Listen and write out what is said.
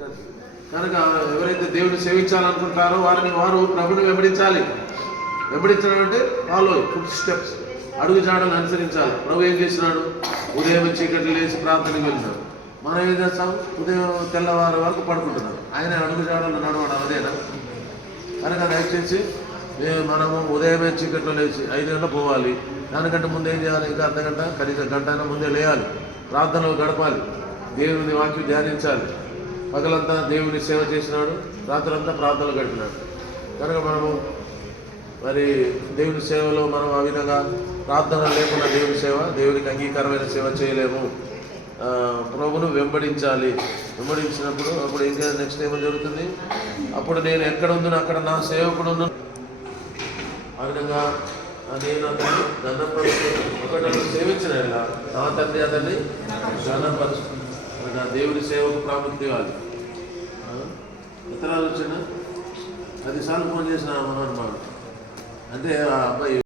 కనుక ఎవరైతే దేవుని సేవించాలనుకుంటారో వారు ప్రభుని వెంబడించాలి. వెంబడించడం అంటే ఫాలో ఫుడ్ స్టెప్స్, అడుగు జాడలు అనుసరించాలి. ప్రభు ఏం చేసినాడు? ఉదయం చీకట్లు లేచి ప్రార్థనకు వెళ్ళినాడు. మనం ఏం చేస్తాం? ఉదయం తెల్లవారు వరకు పడుకుంటున్నాం. ఆయన అడుగు జాడలు నడవడం అదేనా? కనుక దయచేసి మనము ఉదయమే చీకట్లో లేచి 5 గంటలు పోవాలి. దానికంటే ముందు ఏం చేయాలి? ఇంకా అర్ధగంట కనీసం గంట అయినా ముందే లేయాలి. ప్రార్థనలు గడపాలి. దేవుని వాక్యం ధ్యానించాలి. పగలంతా దేవుని సేవ చేసినాడు, రాత్రంతా ప్రార్థనలు గడిపినాడు. కనుక మనము మరి దేవుని సేవలో మనం ఆ విధంగా ప్రార్థన లేకుండా దేవునికి అంగీకారమైన సేవ చేయలేము. ప్రభువును వెంబడించాలి. వెంబడించినప్పుడు అప్పుడు ఇంకా నెక్స్ట్ ఏమో జరుగుతుంది? అప్పుడు నేను ఎక్కడ ఉందో అక్కడ నా సేవకుడు ఉన్నాను. ఆ విధంగా నేను అతన్ని ధనపరుచు ఒకటి సేవించిన నా తండ్రి అతన్ని ధనపరుచు. దేవుని సేవకు ప్రాముఖ్యత ఇవ్వాలి. ఇతర ఆలోచన 10 సార్లు ఫోన్ చేసిన మహానుభావుడు అంటే ఆ అబ్బాయి